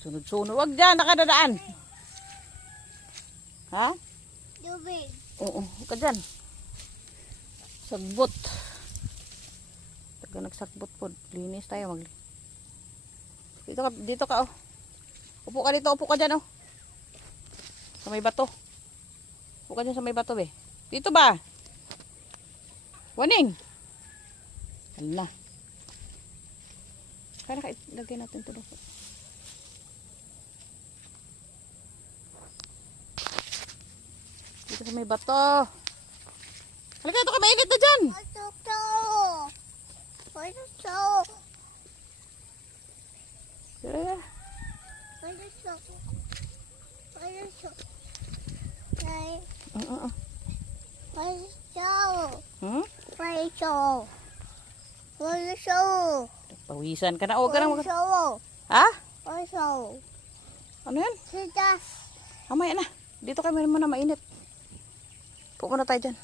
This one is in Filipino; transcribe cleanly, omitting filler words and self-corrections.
Sunod-sunod. Huwag dyan, nakadadaan. Ha? Tubig. Oo, huwag ka dyan. Sagbot. Taga nagsagbot po. Linis tayo. Dito ka, oh. Upo ka dito, upo ka dyan, oh. Sa may bato. Upo ka dyan sa may bato, be. Dito ba? Waning. Hala. Kaya lagay natin ito. Dito sa may bato. Halika, ito ka, mainit na dyan. Pawisan ka na. Huwag ka na. Ha? Ano yan? Mamaya na. Dito kami muna mainit. Pupunta tayo dyan.